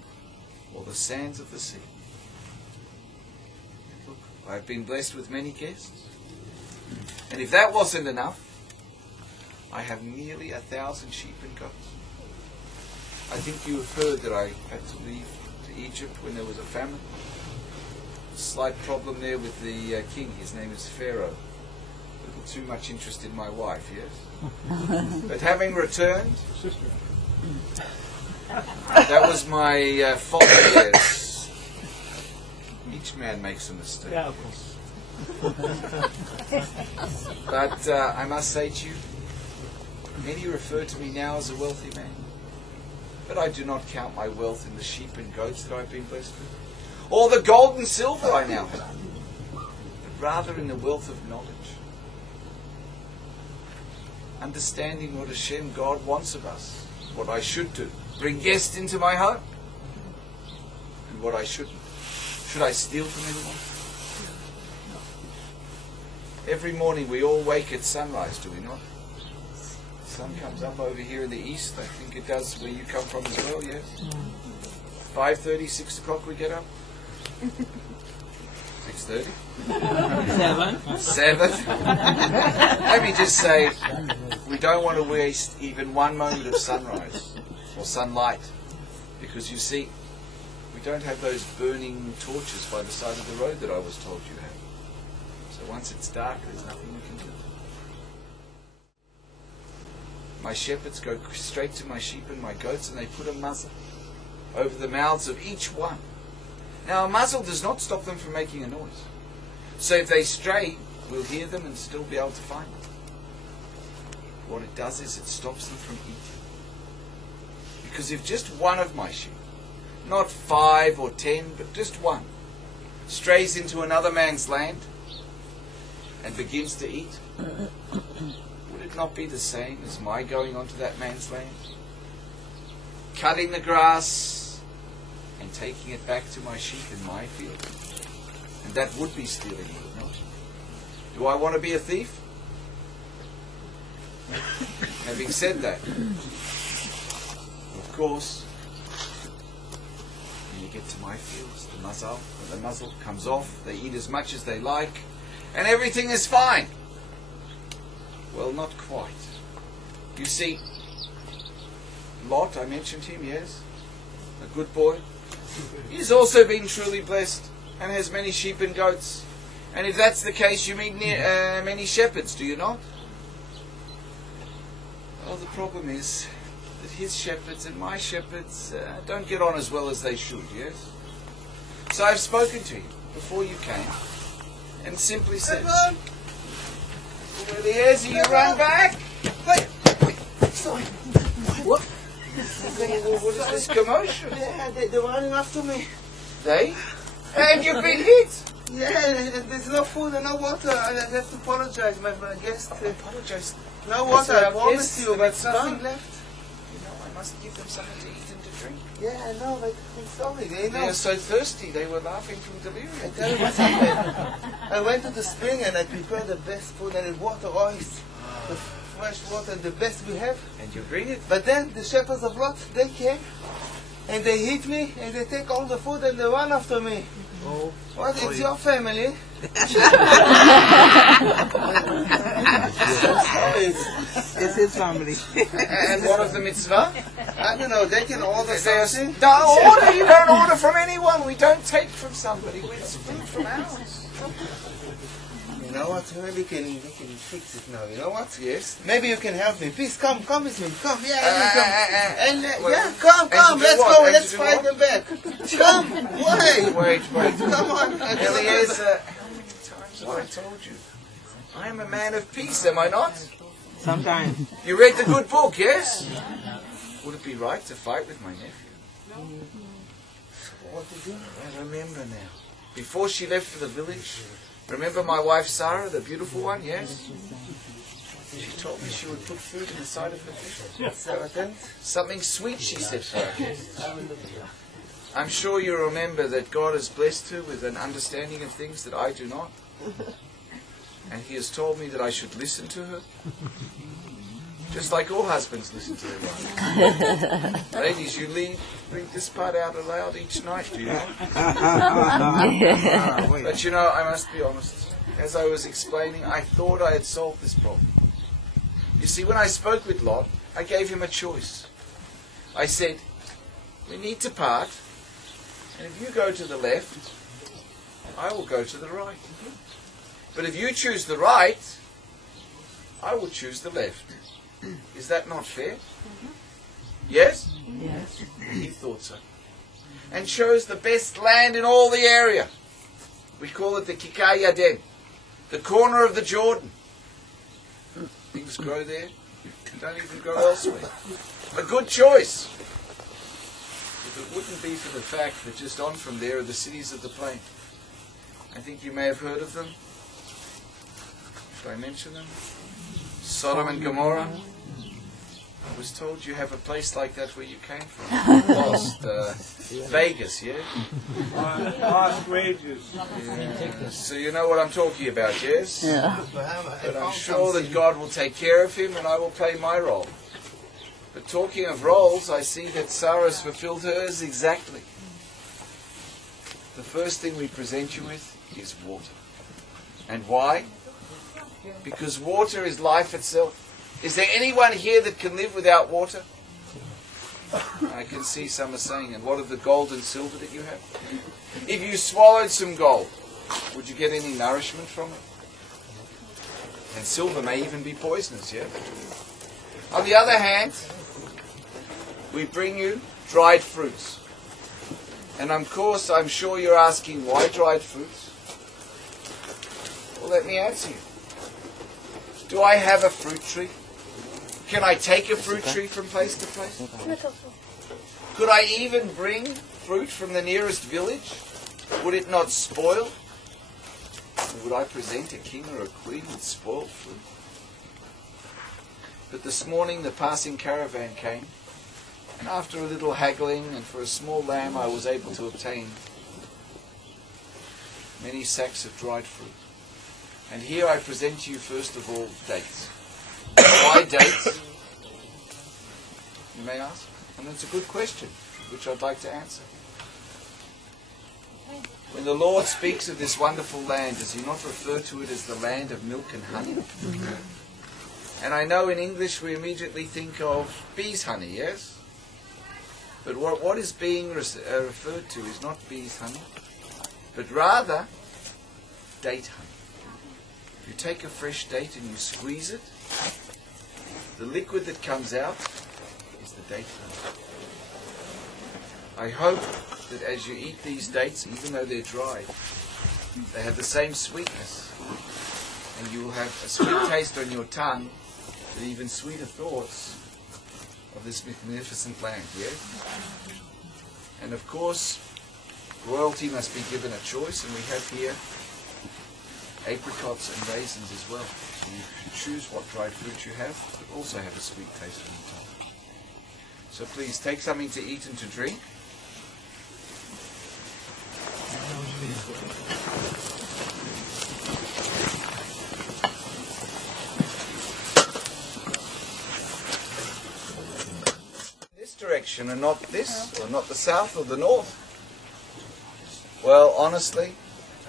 or the sands of the sea. Look, I've been blessed with many guests. And if that wasn't enough, I have nearly 1,000 sheep and goats. I think you have heard that I had to leave to Egypt when there was a famine. Slight problem there with the king. His name is Pharaoh. A little too much interest in my wife, yes? But having returned, that was my fault, yes. Each man makes a mistake. Yeah, of course. But I must say to you, many refer to me now as a wealthy man. But I do not count my wealth in the sheep and goats that I've been blessed with, or the gold and silver I now have, but rather in the wealth of knowledge. Understanding what Hashem, God, wants of us, what I should do. Bring guests into my home, and what I shouldn't. Should I steal from anyone? Every morning we all wake at sunrise, do we not? The sun comes up over here in the east. I think it does where you come from as well, yes? 5:30, 6 o'clock we get up? 6:30? 7. Let me just say, we don't want to waste even one moment of sunrise or sunlight, because you see, we don't have those burning torches by the side of the road that I was told you have. So once it's dark, there's nothing we can do. My shepherds go straight to my sheep and my goats, and they put a muzzle over the mouths of each one. Now, a muzzle does not stop them from making a noise. So if they stray, we'll hear them and still be able to find them. What it does is it stops them from eating. Because if just one of my sheep, not 5 or 10, but just one, strays into another man's land and begins to eat, would it not be the same as my going onto that man's land? cutting the grass and taking it back to my sheep in my field. And that would be stealing, would it not? Do I want to be a thief? Having said that, of course, when you get to my fields, the muzzle comes off, they eat as much as they like, and everything is fine. Well, not quite. You see, Lot, I mentioned him, yes, a good boy. He's also been truly blessed and has many sheep and goats. And if that's the case, you mean many shepherds, do you not? Well, the problem is that his shepherds and my shepherds don't get on as well as they should, yes? So I've spoken to him before you came and simply said, well, he is, you run back? Wait, sorry. What? What is this commotion? Yeah, they're running after me. They? And you've been hit? Yeah, there's no food and no water. I have to apologize, my guest. Apologize. No water, I promise you, but it's nothing fine. left. You know, I must give them something to eat and to drink. Yeah, I know, but I'm sorry, they know. They are so thirsty, they were laughing from I delirium. tell you what happened. I went to the spring and I prepared the best food and the water always, the fresh water, the best we have. And you bring it? But then the shepherds of Lot, they came and they hit me and they take all the food and they run after me. Oh. What? It's your family? It's his family. And what of the mitzvah? I don't know, they can order something. Don't order, you don't order from anyone. We don't take from somebody. It's food from ours. You know what? Maybe we can fix it now. You know what? Yes. Maybe you can help me. Please come with me. Come, yeah, come. and Let's to do go. what? Let's And to do fight what? them back. Come, wait. Wait. Come on. Eliezer, how many times have I told you? I am a man of peace, am I not? Sometimes. You read the good book, yes? Would it be right to fight with my nephew? What to do? I remember now. Before she left for the village, remember my wife Sarah, the beautiful one, yes? She told me she would put food inside of her fish. Something sweet, she said for her. I'm sure you remember that God has blessed her with an understanding of things that I do not. And He has told me that I should listen to her. Just like all husbands listen to their wives. Ladies, you read this part out aloud each night, do you know? But you know, I must be honest. As I was explaining, I thought I had solved this problem. You see, when I spoke with Lot, I gave him a choice. I said, we need to part, and if you go to the left, I will go to the right. But if you choose the right, I will choose the left. Is that not fair? Yes? Yes. He thought so. And chose the best land in all the area. We call it the Kikar Yaden, the corner of the Jordan. Things grow there, don't even grow elsewhere. A good choice. If it wouldn't be for the fact that just on from there are the cities of the plain. I think you may have heard of them. Should I mention them? Sodom and Gomorrah. I was told you have a place like that where you came from. Lost. Vegas, yeah? Lost wages. Yeah. So you know what I'm talking about, yes? Yeah. But I'm sure that God will take care of him and I will play my role. But talking of roles, I see that Sarah's fulfilled hers exactly. The first thing we present you with is water. And why? Because water is life itself. Is there anyone here that can live without water? I can see some are saying, and what of the gold and silver that you have? If you swallowed some gold, would you get any nourishment from it? And silver may even be poisonous, yeah? On the other hand, we bring you dried fruits. And of course, I'm sure you're asking, why dried fruits? Well, let me answer you. Do I have a fruit tree? Can I take a fruit tree from place to place? Could I even bring fruit from the nearest village? Would it not spoil? Would I present a king or a queen with spoiled fruit? But this morning the passing caravan came, And after a little haggling, and for a small lamb, I was able to obtain many sacks of dried fruit. And here I present to you first of all dates. Why dates? You may ask. And it's a good question, which I'd like to answer. When the Lord speaks of this wonderful land, does he not refer to it as the land of milk and honey? And I know in English we immediately think of bees' honey, yes? But what is being referred to is not bees' honey, but rather date honey. If you take a fresh date and you squeeze it, the liquid that comes out is the date honey. I hope that as you eat these dates, even though they're dried, they have the same sweetness, and you will have a sweet taste on your tongue, and even sweeter thoughts of this magnificent land, yes? And of course, royalty must be given a choice, and we have here apricots and raisins as well. So you can choose what dried fruit you have, but also have a sweet taste on your tongue. So please take something to eat and to drink. This direction and not this, or not the south or the north. Well, honestly,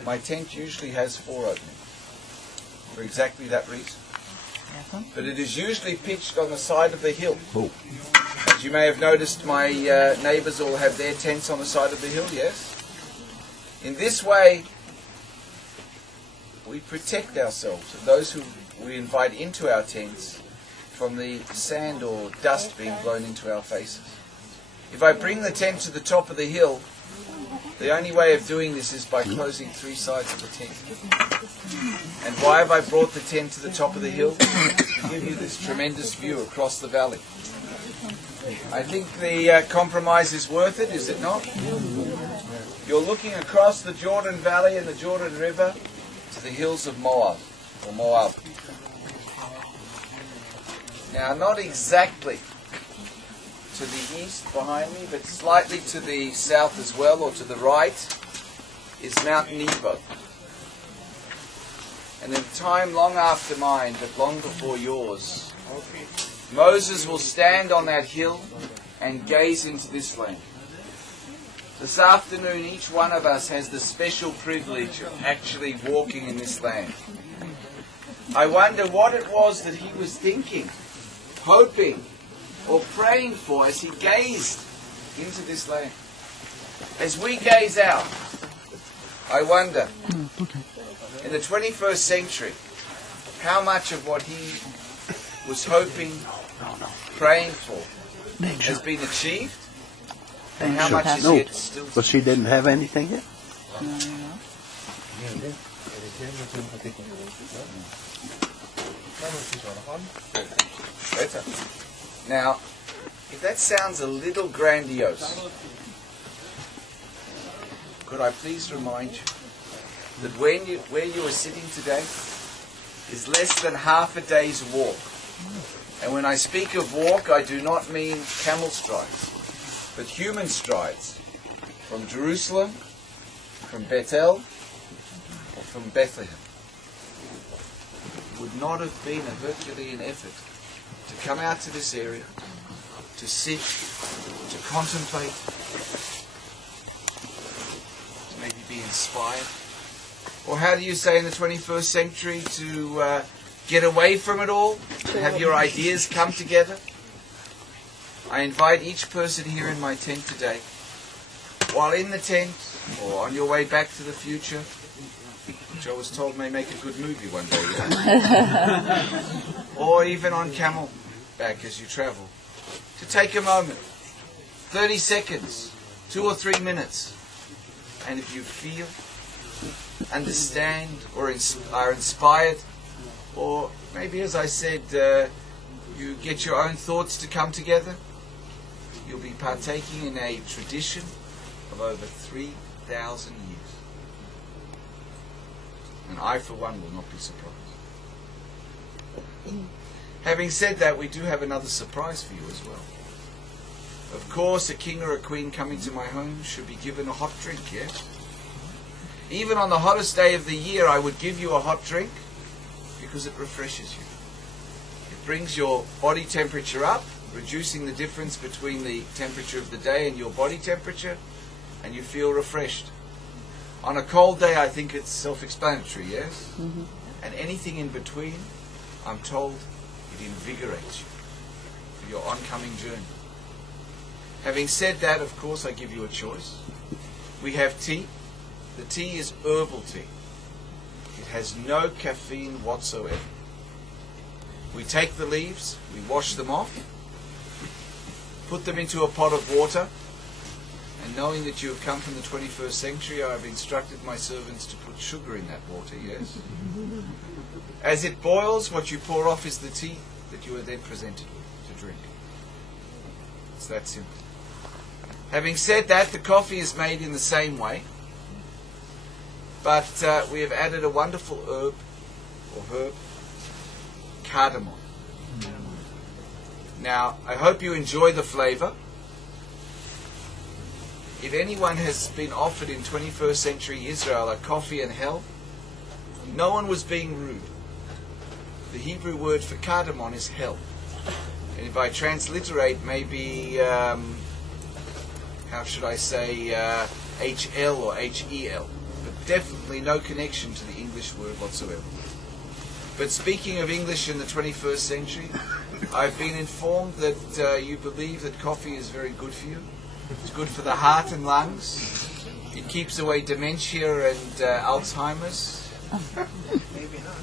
my tent usually has 4 openings for exactly that reason. But it is usually pitched on the side of the hill. As you may have noticed, my neighbours all have their tents on the side of the hill, yes? In this way, we protect ourselves and those who we invite into our tents from the sand or dust being blown into our faces. If I bring the tent to the top of the hill, the only way of doing this is by closing 3 sides of the tent. And why have I brought the tent to the top of the hill? To give you this tremendous view across the valley. I think the compromise is worth it, is it not? You're looking across the Jordan Valley and the Jordan River to the hills of Moab, or Moab. Now, not exactly to the east behind me, but slightly to the south as well, or to the right, is Mount Nebo. And in time long after mine, but long before yours, Moses will stand on that hill and gaze into this land. This afternoon, each one of us has the special privilege of actually walking in this land. I wonder what it was that he was thinking, hoping, or praying for as he gazed into this land. As we gaze out, I wonder, in the 21st century, how much of what he was hoping, praying for, has been achieved, and how much is yet still to But she didn't have anything yet? better. Now, if that sounds a little grandiose, could I please remind you that where you are sitting today is less than half a day's walk. And when I speak of walk, I do not mean camel strides, but human strides from Jerusalem, from Bethel, or from Bethlehem. It would not have been a Herculean effort to come out to this area, to sit, to contemplate, to maybe be inspired. Or how do you say in the 21st century, to get away from it all, to have your ideas come together? I invite each person here in my tent today, while in the tent, or on your way back to the future, which I was told may make a good movie one day, or even on camel back as you travel, to take a moment, 30 seconds, 2 or 3 minutes, and if you feel, understand, or are inspired, or maybe, as I said, you get your own thoughts to come together, you'll be partaking in a tradition of over 3,000 years. And I, for one, will not be surprised. Having said that, we do have another surprise for you as well. Of course, a king or a queen coming to my home should be given a hot drink, yes? Even on the hottest day of the year, I would give you a hot drink because it refreshes you. It brings your body temperature up, reducing the difference between the temperature of the day and your body temperature, and you feel refreshed. On a cold day, I think it's self-explanatory, yes? Mm-hmm. And anything in between, I'm told, it invigorates you for your oncoming journey. Having said that, of course, I give you a choice. We have tea. The tea is herbal tea. It has no caffeine whatsoever. We take the leaves, we wash them off, put them into a pot of water, and knowing that you have come from the 21st century, I have instructed my servants to put sugar in that water, yes? As it boils, what you pour off is the tea that you are then presented with to drink. It's that simple. Having said that, the coffee is made in the same way, but we have added a wonderful herb, cardamom. Now, I hope you enjoy the flavour. If anyone has been offered in 21st century Israel a coffee and hell, no one was being rude. The Hebrew word for cardamom is hell. And if I transliterate, maybe, how should I say, HL or HEL. But definitely no connection to the English word whatsoever. But speaking of English in the 21st century, I've been informed that you believe that coffee is very good for you. It's good for the heart and lungs. It keeps away dementia and Alzheimer's. Maybe not.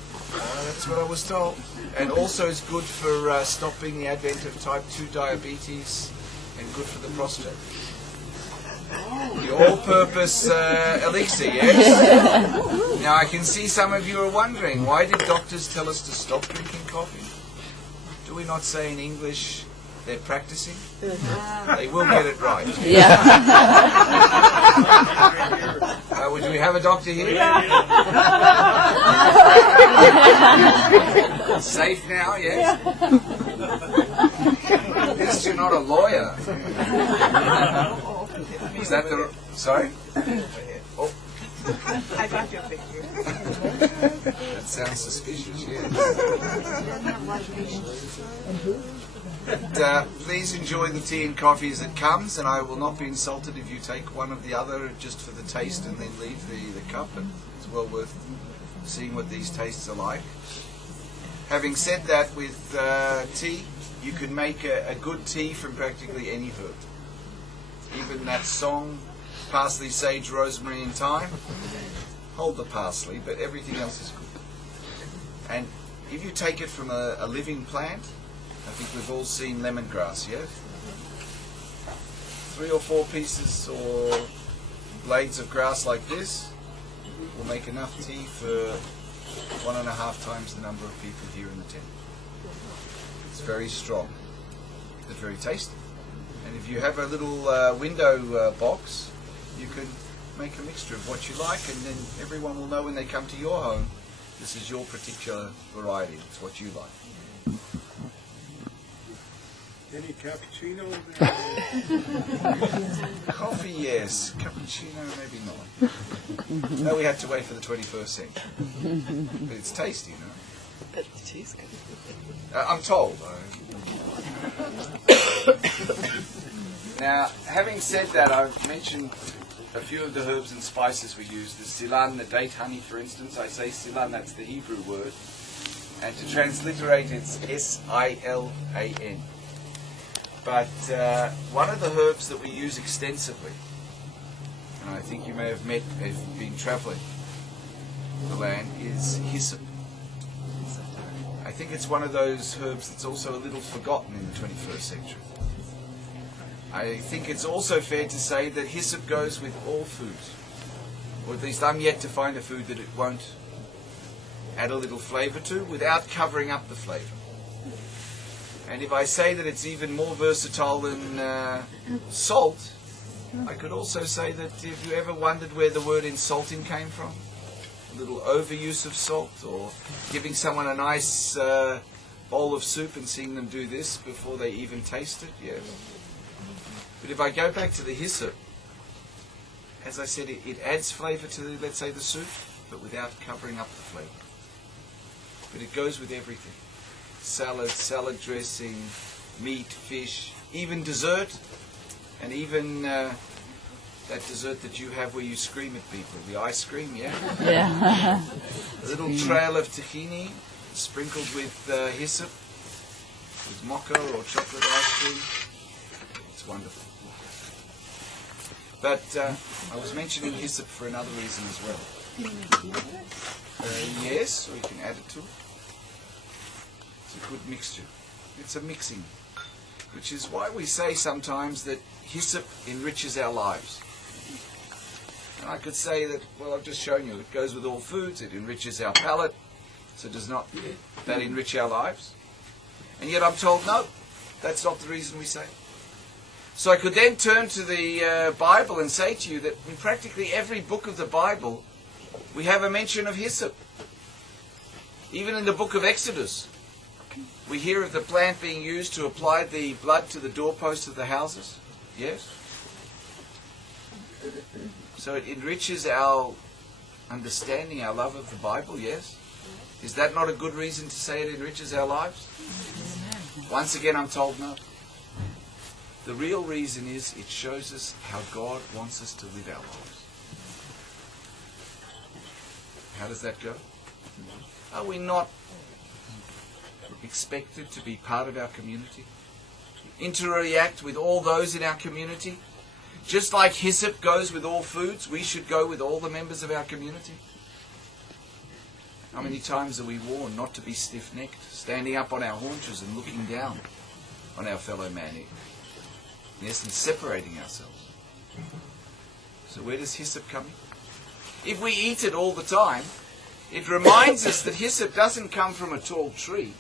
That's what I was told. And also is good for stopping the advent of type 2 diabetes and good for the prostate. The all-purpose elixir, yes? Now I can see some of you are wondering, why did doctors tell us to stop drinking coffee? Do we not say in English, they're practicing? They will get it right. Yeah. Do we have a doctor here? Safe now, yes? At least you're not a lawyer. Is that the... Sorry? Oh. I got your picture. That sounds suspicious, yes. But, please enjoy the tea and coffee as it comes, and I will not be insulted if you take one of the other just for the taste and then leave the cup. And it's well worth seeing what these tastes are like. Having said that, with tea, you can make a good tea from practically any herb. Even that song, parsley, sage, rosemary and thyme, hold the parsley, but everything else is good. And if you take it from a living plant, I think we've all seen lemongrass, yes? 3 or 4 pieces or blades of grass like this will make enough tea for 1.5 times the number of people here in the tent. It's very strong. It's very tasty. And if you have a little window box, you can make a mixture of what you like, and then everyone will know when they come to your home, this is your particular variety. It's what you like. Any cappuccino there? Coffee, yes. Cappuccino, maybe not. No, we had to wait for the 21st century. But it's tasty, you know. But the tea's good. I'm told. Now, having said that, I've mentioned a few of the herbs and spices we use. The silan, the date honey, for instance. I say silan, that's the Hebrew word. And to transliterate, it's S-I-L-A-N. But one of the herbs that we use extensively, and I think you may have met if you've been travelling the land, is hyssop. I think it's one of those herbs that's also a little forgotten in the 21st century. I think it's also fair to say that hyssop goes with all foods, or at least I'm yet to find a food that it won't add a little flavour to without covering up the flavour. And if I say that it's even more versatile than salt, I could also say that if you ever wondered where the word insulting came from, a little overuse of salt, or giving someone a nice bowl of soup and seeing them do this before they even taste it, yes. But if I go back to the hyssop, as I said, it adds flavour to, let's say, the soup, but without covering up the flavour. But it goes with everything. Salad, salad dressing, meat, fish, even dessert, and even that dessert that you have where you scream at people, the ice cream, yeah? Yeah. A little trail of tahini sprinkled with hyssop, with mocha or chocolate ice cream. It's wonderful. But I was mentioning hyssop for another reason as well. Yes, we can add it to it. It's a good mixture. It's a mixing, which is why we say sometimes that hyssop enriches our lives. And I could say that, well, I've just shown you, it goes with all foods, it enriches our palate, so does not that enrich our lives? And yet I'm told, no, that's not the reason we say it. So I could then turn to the Bible and say to you that in practically every book of the Bible, we have a mention of hyssop. Even in the book of Exodus, we hear of the plant being used to apply the blood to the doorposts of the houses. Yes? So it enriches our understanding, our love of the Bible, yes? Is that not a good reason to say it enriches our lives? Once again, I'm told no. The real reason is it shows us how God wants us to live our lives. How does that go? Are we not expected to be part of our community? Interact with all those in our community? Just like hyssop goes with all foods, we should go with all the members of our community. How many times are we warned not to be stiff-necked, standing up on our haunches and looking down on our fellow man? In essence, separating ourselves. So where does hyssop come in? If we eat it all the time, it reminds us that hyssop doesn't come from a tall tree,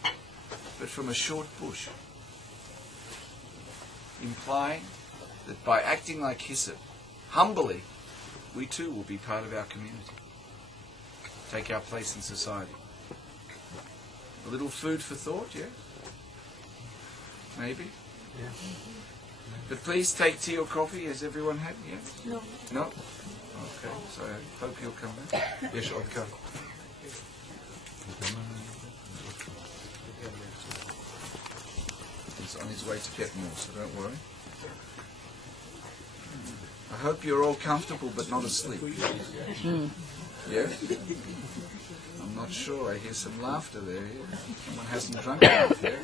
but from a short bush. Implying that by acting like hyssop, humbly, we too will be part of our community. Take our place in society. A little food for thought, yeah? Maybe? Yeah. But please take tea or coffee. Has everyone had? Yeah? No. No? Okay, so I hope you'll come back. Yes, I'll come. He's on his way to get more, so don't worry. I hope you're all comfortable but not asleep. Yeah? I'm not sure. I hear some laughter there. Yeah? Someone hasn't drunk enough, yeah?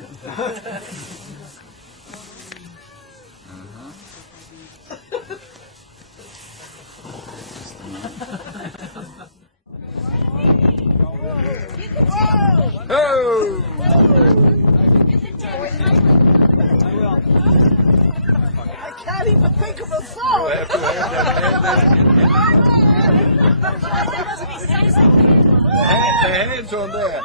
Oh! I can't even think of a song. The hands on there.